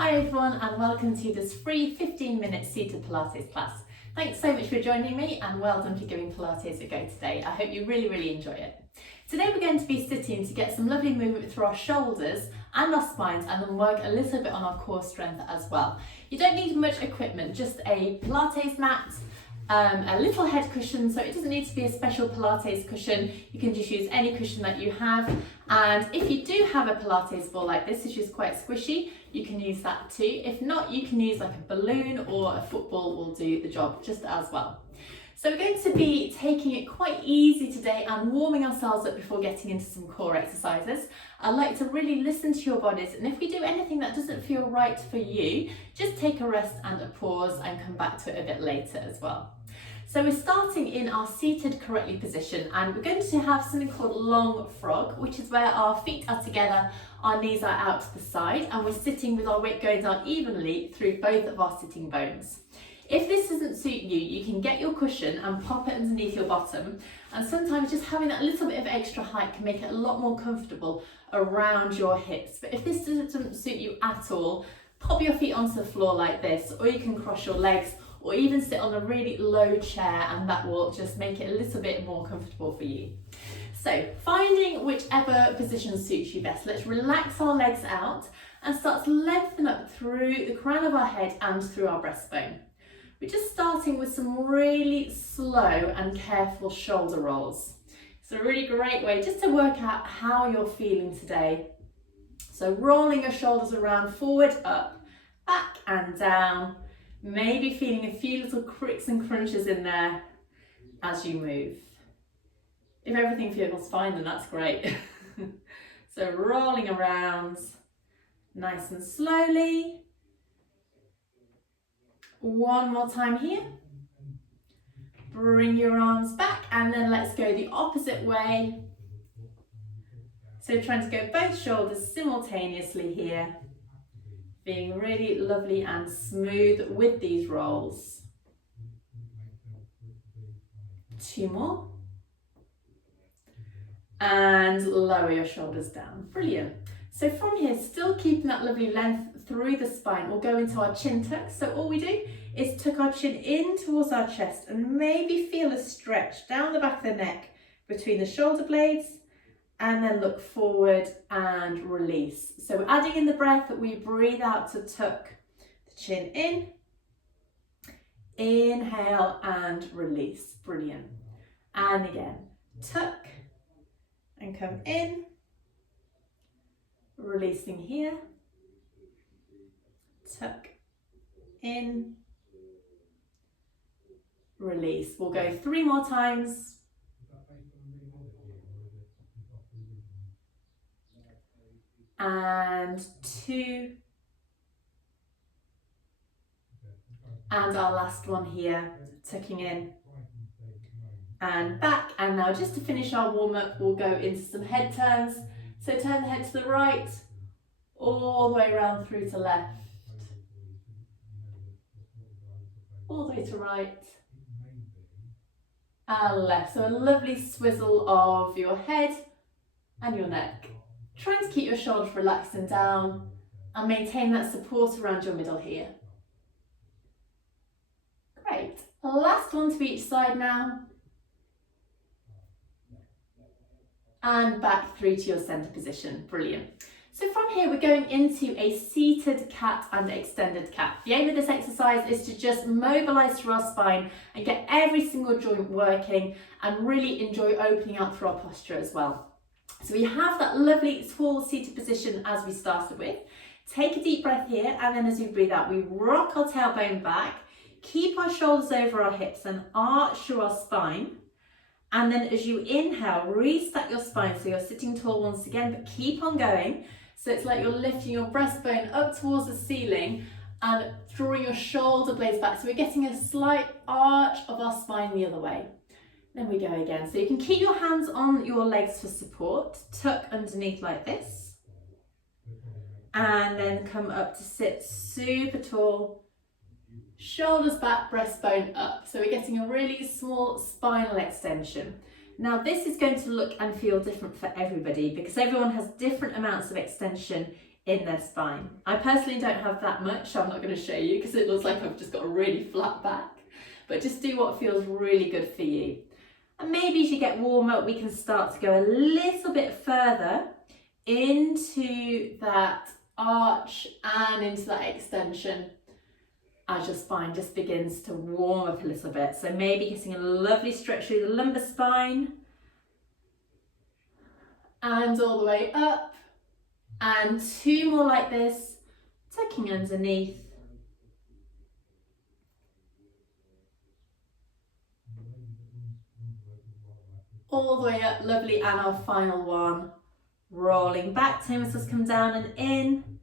Hi everyone and welcome to this free 15-minute seated Pilates class. Thanks so much for joining me and well done for giving Pilates a go today. I hope you really enjoy it. Today we're going to be sitting to get some lovely movement through our shoulders and our spines and then work a little bit on our core strength as well. You don't need much equipment, just a Pilates mat, a little head cushion, so it doesn't need to be a special Pilates cushion. You can just use any cushion that you have, and if you do have a Pilates ball like this, which is quite squishy, you can use that too. If not, you can use like a balloon or a football will do the job just as well. So we're going to be taking it quite easy today and warming ourselves up before getting into some core exercises. I like to really listen to your bodies, and if we do anything that doesn't feel right for you, just take a rest and a pause and come back to it a bit later as well. So we're starting in our seated correctly position, and we're going to have something called long frog, which is where our feet are together, our knees are out to the side, and we're sitting with our weight going down evenly through both of our sitting bones. If this doesn't suit you, you can get your cushion and pop it underneath your bottom, and sometimes just having that little bit of extra height can make it a lot more comfortable around your hips. But if this doesn't suit you at all, pop your feet onto the floor like this, or you can cross your legs, or even sit on a really low chair, and that will just make it a little bit more comfortable for you. So finding whichever position suits you best, let's relax our legs out and start to lengthen up through the crown of our head and through our breastbone. We're just starting with some really slow and careful shoulder rolls. It's a really great way just to work out how you're feeling today. So rolling your shoulders around, forward, up, back and down. Maybe feeling a few little cricks and crunches in there as you move. If everything feels fine, then that's great. So rolling around nice and slowly. One more time here. Bring your arms back and then let's go the opposite way. So trying to go both shoulders simultaneously here. Being really lovely and smooth with these rolls. Two more. And lower your shoulders down. Brilliant. So from here, still keeping that lovely length through the spine, we'll go into our chin tuck. So all we do is tuck our chin in towards our chest and maybe feel a stretch down the back of the neck between the shoulder blades, and then look forward and release. So we're adding in the breath that we breathe out to tuck the chin in. Inhale and release. Brilliant. And again, tuck and come in. Releasing here. Tuck in. Release. We'll go 3 more times. And 2, and our last one here, tucking in and back. And now just to finish our warm-up, we'll go into some head turns. So turn the head to the right, all the way around through to left, all the way to right and left. So a lovely swizzle of your head and your neck. Trying to keep your shoulders relaxed and down and maintain that support around your middle here. Great. Last one to each side now. And back through to your centre position. Brilliant. So from here, we're going into a seated cat and extended cat. The aim of this exercise is to just mobilise through our spine and get every single joint working and really enjoy opening up through our posture as well. So we have that lovely tall seated position as we started with. Take a deep breath here, and then as we breathe out, we rock our tailbone back, keep our shoulders over our hips and arch through our spine. And then as you inhale, restack your spine so you're sitting tall once again, but keep on going. So it's like you're lifting your breastbone up towards the ceiling and drawing your shoulder blades back. So we're getting a slight arch of our spine the other way. Then we go again. So you can keep your hands on your legs for support, tuck underneath like this, and then come up to sit super tall, shoulders back, breastbone up. So we're getting a really small spinal extension. Now this is going to look and feel different for everybody because everyone has different amounts of extension in their spine. I personally don't have that much, so I'm not going to show you because it looks like I've just got a really flat back. But just do what feels really good for you. And maybe as you get warmer, we can start to go a little bit further into that arch and into that extension as your spine just begins to warm up a little bit. So maybe getting a lovely stretch through the lumbar spine and all the way up, and 2 more like this, tucking underneath. All the way up, lovely, and our final one, rolling back, toe muscles come down and in,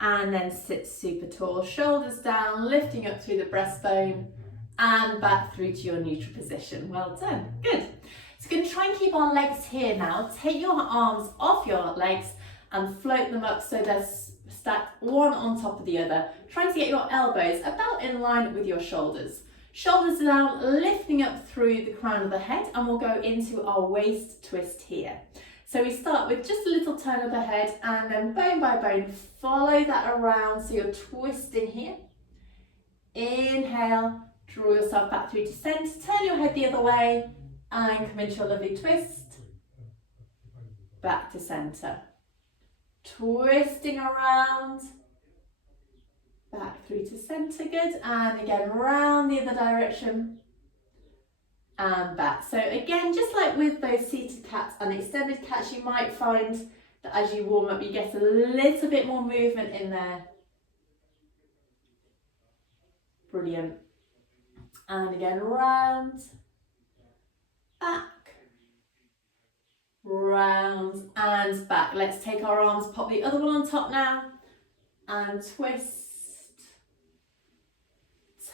and then sit super tall, shoulders down, lifting up through the breastbone, and back through to your neutral position. Well done, good. So we're going to try and keep our legs here now. Take your arms off your legs and float them up so they're stacked one on top of the other, trying to get your elbows about in line with your shoulders. Shoulders down, lifting up through the crown of the head, and we'll go into our waist twist here. So we start with just a little turn of the head, and then bone by bone, follow that around, so you're twisting here. Inhale, draw yourself back through to centre, turn your head the other way, and come into your lovely twist. Back to centre. Twisting around. Back through to centre, good, and again round the other direction and back. So again, just like with those seated cats and extended cats, you might find that as you warm up you get a little bit more movement in there. Brilliant. And again, round, back, round and back. Let's take our arms, pop the other one on top now, and twist.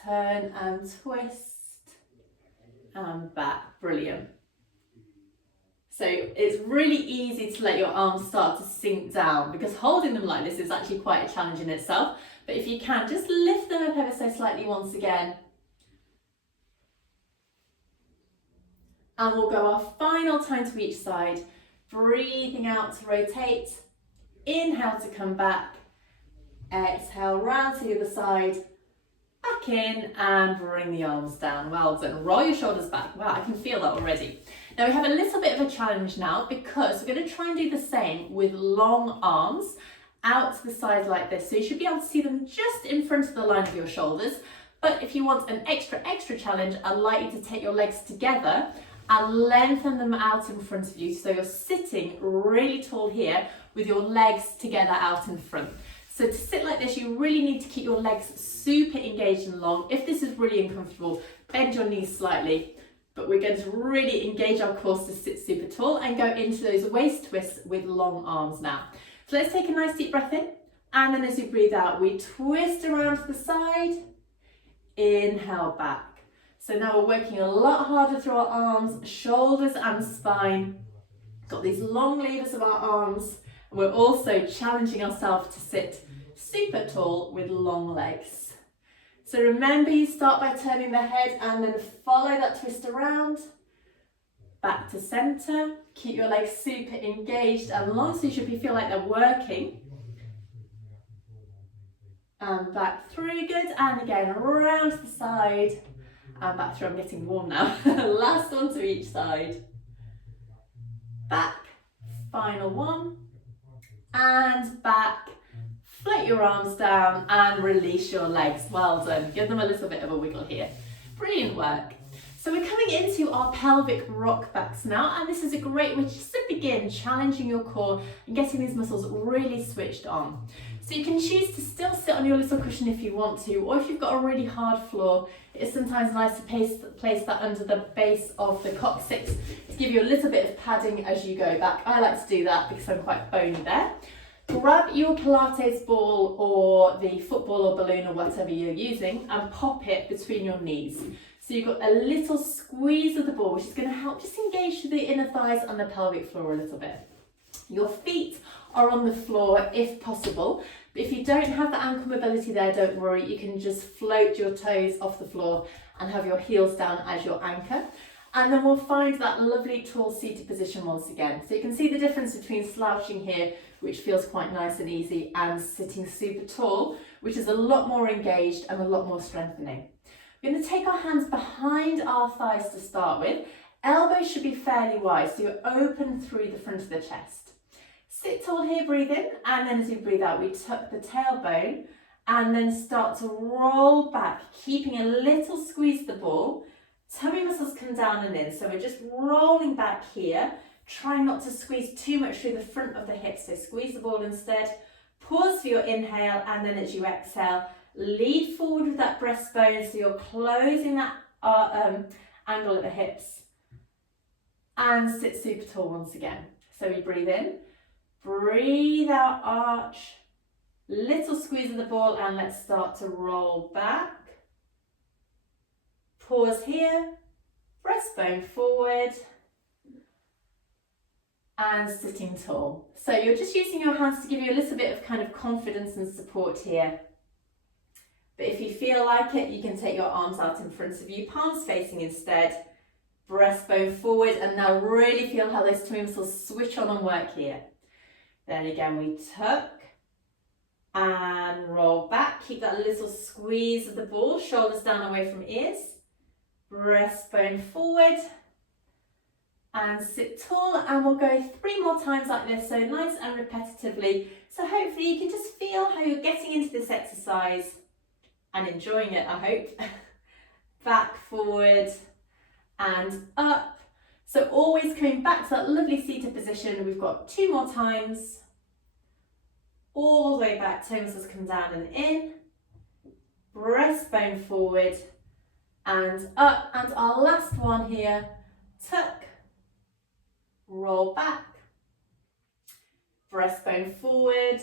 Turn and twist and back. Brilliant. So it's really easy to let your arms start to sink down, because holding them like this is actually quite a challenge in itself. But if you can, just lift them up ever so slightly once again. And we'll go our final time to each side, breathing out to rotate. Inhale to come back. Exhale, round to the other side. Back in and bring the arms down. Well done. Roll your shoulders back. Wow, I can feel that already. Now we have a little bit of a challenge now, because we're going to try and do the same with long arms out to the side like this. So you should be able to see them just in front of the line of your shoulders. But if you want an extra challenge, I'd like you to take your legs together and lengthen them out in front of you. So you're sitting really tall here with your legs together out in front. So to sit like this, you really need to keep your legs super engaged and long. If this is really uncomfortable, bend your knees slightly. But we're going to really engage our core to sit super tall and go into those waist twists with long arms now. So let's take a nice deep breath in. And then as you breathe out, we twist around to the side. Inhale back. So now we're working a lot harder through our arms, shoulders and spine. Got these long levers of our arms. And we're also challenging ourselves to sit super tall with long legs. So remember, you start by turning the head and then follow that twist around. Back to centre. Keep your legs super engaged and long, so you should feel like they're working. And back through, good. And again, around to the side. And back through, I'm getting warm now. Last one to each side. Back, final one. And back. Float your arms down and release your legs. Well done. Give them a little bit of a wiggle here. Brilliant work. So we're coming into our pelvic rock backs now, and this is a great way just to begin challenging your core and getting these muscles really switched on. So you can choose to still sit on your little cushion if you want to, or if you've got a really hard floor, it's sometimes nice to place that under the base of the coccyx to give you a little bit of padding as you go back. I like to do that because I'm quite bony there. Grab your Pilates ball or the football or balloon or whatever you're using and pop it between your knees. So you've got a little squeeze of the ball, which is going to help just engage the inner thighs and the pelvic floor a little bit. Your feet are on the floor if possible. But if you don't have the ankle mobility there, don't worry. You can just float your toes off the floor and have your heels down as your anchor. And then we'll find that lovely tall seated position once again. So you can see the difference between slouching here which feels quite nice and easy, and sitting super tall, which is a lot more engaged and a lot more strengthening. We're going to take our hands behind our thighs to start with. Elbows should be fairly wide, so you're open through the front of the chest. Sit tall here, breathe in, and then as you breathe out, we tuck the tailbone and then start to roll back, keeping a little squeeze of the ball. Tummy muscles come down and in, so we're just rolling back here. Try not to squeeze too much through the front of the hips, so squeeze the ball instead. Pause for your inhale, and then as you exhale, lead forward with that breastbone, so you're closing that angle at the hips. And sit super tall once again. So we breathe in, breathe out, arch, little squeeze of the ball, and let's start to roll back. Pause here, breastbone forward, and sitting tall. So you're just using your hands to give you a little bit of kind of confidence and support here. But if you feel like it, you can take your arms out in front of you, palms facing instead, breastbone forward, and now really feel how those tummy muscles switch on and work here. Then again, we tuck and roll back. Keep that little squeeze of the ball, shoulders down away from ears. Breastbone forward and sit tall, and we'll go 3 more times like this, so nice and repetitively. So hopefully you can just feel how you're getting into this exercise and enjoying it, I hope. Back, forward and up. So always coming back to that lovely seated position. We've got 2 more times. All the way back, toe muscles come down and in. Breastbone forward and up. And our last one here, tuck, roll back, breastbone forward,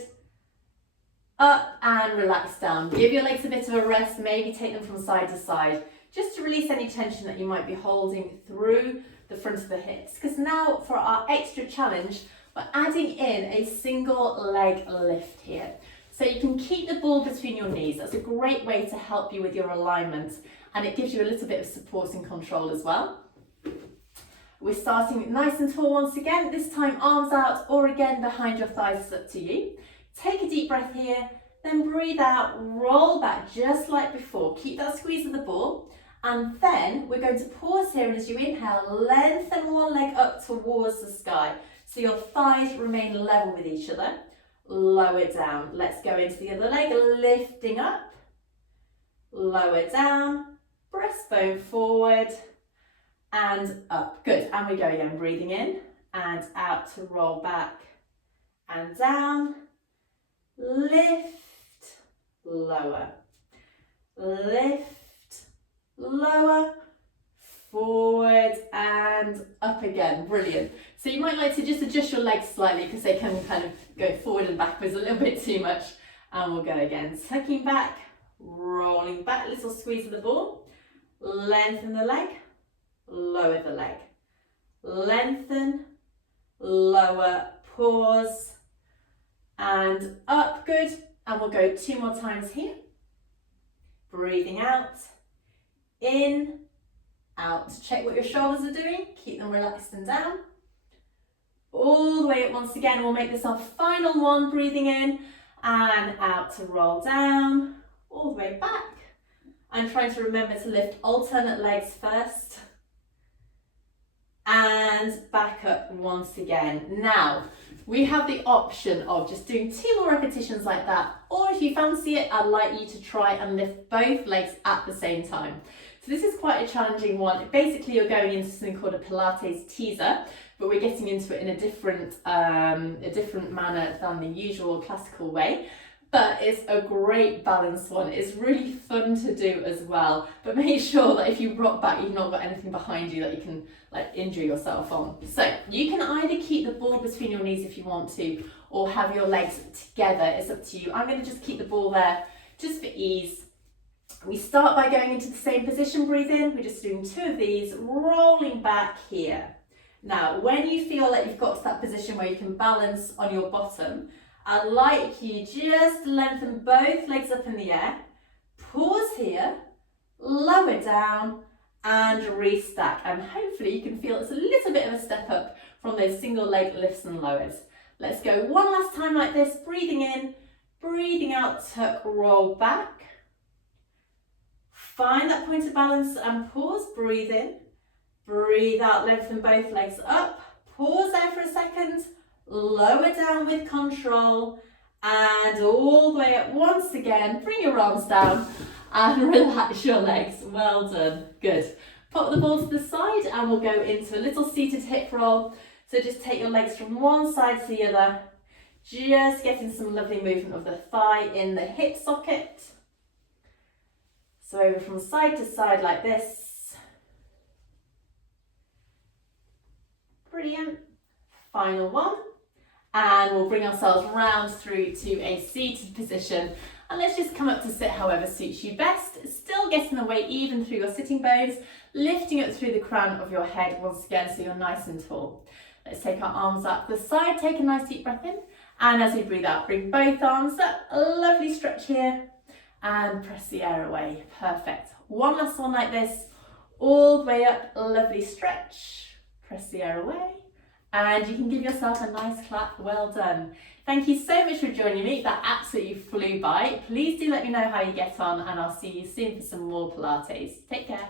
up and relax down. Give your legs a bit of a rest, maybe take them from side to side, just to release any tension that you might be holding through the front of the hips. Because now for our extra challenge, we're adding in a single leg lift here. So you can keep the ball between your knees. That's a great way to help you with your alignment, and it gives you a little bit of support and control as well. We're starting nice and tall once again, this time arms out or again behind your thighs, it's up to you. Take a deep breath here, then breathe out, roll back just like before. Keep that squeeze of the ball, and then we're going to pause here, and as you inhale, lengthen one leg up towards the sky. So your thighs remain level with each other. Lower down. Let's go into the other leg, lifting up, lower down, breastbone forward, and up. Good. And we go again, breathing in and out to roll back and down, lift, lower, lift, lower, forward and up again. Brilliant. So you might like to just adjust your legs slightly because they can kind of go forward and backwards a little bit too much. And we'll go again, tucking back, rolling back, little squeeze of the ball, lengthen the leg, lower the leg, lengthen, lower, pause and up. Good. And we'll go 2 more times here. Breathing out, in, out. Check what your shoulders are doing, keep them relaxed and down. All the way up once again. We'll make this our final one, breathing in and out to roll down, all the way back. I'm trying to remember to lift alternate legs first. And back up once again. Now, we have the option of just doing 2 more repetitions like that, or if you fancy it, I'd like you to try and lift both legs at the same time. So this is quite a challenging one. Basically, you're going into something called a Pilates teaser, but we're getting into it in a different manner than the usual classical way. But it's a great balanced one. It's really fun to do as well. But make sure that if you rock back, you've not got anything behind you that you can injure yourself on. So you can either keep the ball between your knees if you want to, or have your legs together. It's up to you. I'm going to just keep the ball there just for ease. We start by going into the same position, breathe in. We're just doing 2 of these, rolling back here. Now, when you feel like you've got to that position where you can balance on your bottom, I'd like you just lengthen both legs up in the air, pause here, lower down and restack. And hopefully you can feel it's a little bit of a step up from those single leg lifts and lowers. Let's go one last time like this, breathing in, breathing out, tuck, roll back. Find that point of balance and pause, breathe in, breathe out, lengthen both legs up, pause there for a second, lower down with control, and all the way up once again. Bring your arms down and relax your legs. Well done, good. Pop the ball to the side and we'll go into a little seated hip roll. So just take your legs from one side to the other, just getting some lovely movement of the thigh in the hip socket. So over from side to side like this. Brilliant. Final one. And we'll bring ourselves round through to a seated position. And let's just come up to sit however suits you best. Still getting the weight even through your sitting bones, lifting up through the crown of your head once again so you're nice and tall. Let's take our arms up the side, take a nice deep breath in. And as we breathe out, bring both arms up. A lovely stretch here. And press the air away. Perfect. One last one like this. All the way up, lovely stretch. Press the air away. And you can give yourself a nice clap. Well done. Thank you so much for joining me. That absolutely flew by. Please do let me know how you get on and I'll see you soon for some more Pilates. Take care.